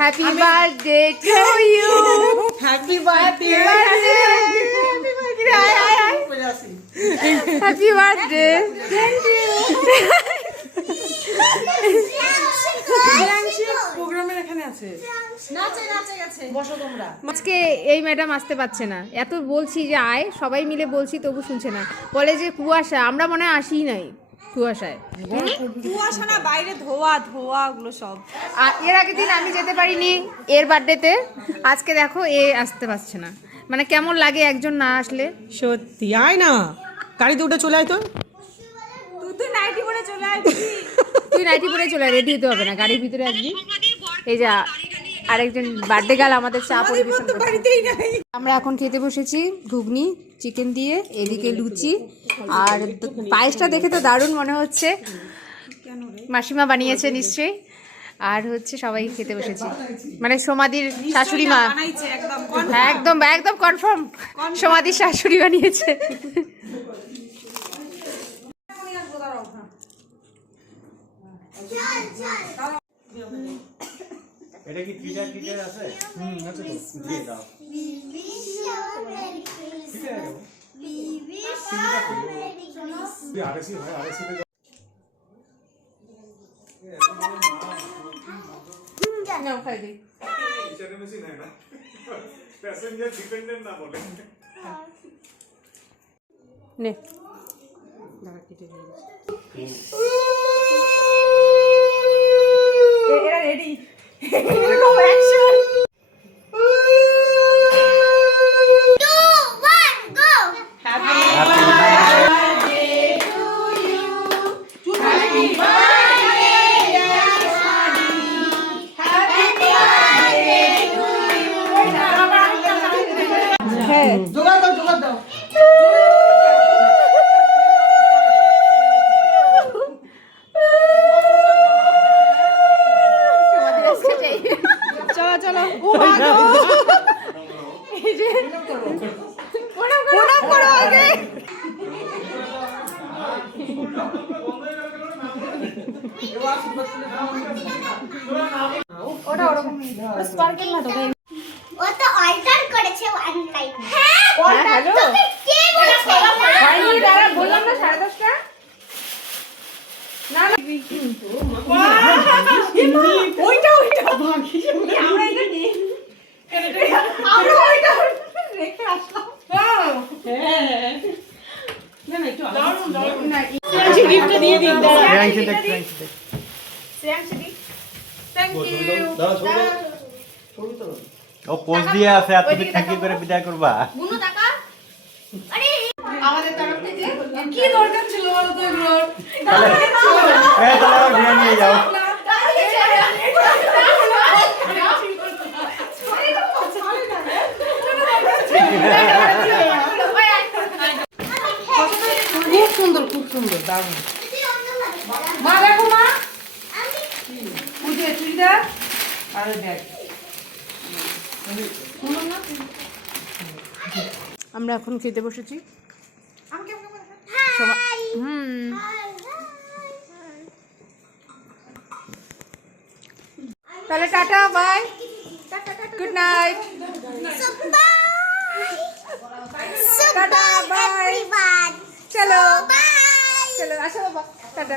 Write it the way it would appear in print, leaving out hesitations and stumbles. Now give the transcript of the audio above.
Happy birthday to you. Happy birthday happy birthday. Thank you. প্রোগ্রামের এখানে আছে, নাচে নাচে গেছে, বসো তোমরা। আজকে এই ম্যাডাম আসতে পারছে না, এত বলছি যে আয়, সবাই মিলে বলছি তবু শুনছে না, বলে যে কুয়াশা, আমরা মনে হয় আসিই নাই কুয়াশায়। কুয়াশা না, বাইরে ধোয়া ধোয়া ওগুলো সব। আর এর আগের দিন আমি যেতে পারিনি এর বার্থডেতে, আজকে দেখো এ আসতে পারছে না, মানে কেমন লাগে একজন না আসলে। সত্যি আয় না, গাড়িতে উঠে চলে আয়। তো তুই নাইটি পরে চলে আয়। তুই নাইটি পরে চলে আয়, রেডি হতে হবে না, গাড়ির ভিতরে আসবি। এই যা আরেকজন বার্থডে গার্ল আমাদের চা পরিবেশন করছে। আমরা এখন খেতে বসেছি ঘুগনি চিকেন দিয়ে, এদিকে লুচি, আর পায়েসটা দেখে তো দারুণ মনে হচ্ছে, মাসিমা বানিয়েছে নিশ্চয়ই। আর হচ্ছে সবাই খেতে বসেছি, মানে সমাধির শাশুড়ি মা, হ্যাঁ একদম একদম কনফার্ম সমাধির শাশুড়ি বানিয়েছে। এটা কি টিচার টিচার আছে? আছে তো, দিয়ে দাও। আরএসি হয়, আরএসি তে নাও খাই দিই। টিচারের মেশিন है ना, প্যাসেঞ্জার ডিপেন্ডেন্ট না বলে। নে এরা রেডি, এরকম অ্যাকশন। চলো চলো, ও এই যে প্রণাম করো আগে। ওটা ওরকম স্পার্কেল না, তো ও তো অল্টার করেছে ওয়ান টাইম। হ্যাঁ অল্টার হ্যালো তো কে বলেছে? ভাই দাঁড়া, বললাম না 10:30টা না না ওইটা ওইটা ভাগি, আমরা এটা নিয়ে আমরা ওইটা রেখে আসলাম। হ্যাঁ না না, একটু দারুন দারুন না, এই গিফটটা দিয়ে দিন। শ্রেয়াংশী দেখ, শ্রেয়াংশী দেখ। শ্রেয়াংশী দি, থ্যাংক ইউ। দাও ছবি তো। ও পোজ দিয়ে আছে, আর তুমি থ্যাংক ইউ করে বিদায় করবা। বুনু টাকা আরে আমাদের তরফ থেকে কি দরকার ছিল বলো তো এগুলোর? এই তাহলে আবার ঘুরে নিয়ে যাও। খুব সুন্দর, খুব সুন্দর, দারুণ। মা দেখো মা, চুড়িদার আর ব্যাগ। আমরা এখন খেতে বসেছি। তাহলে tata bye, good night, tata bye, চলো চলো আসো বাবা, টাটা।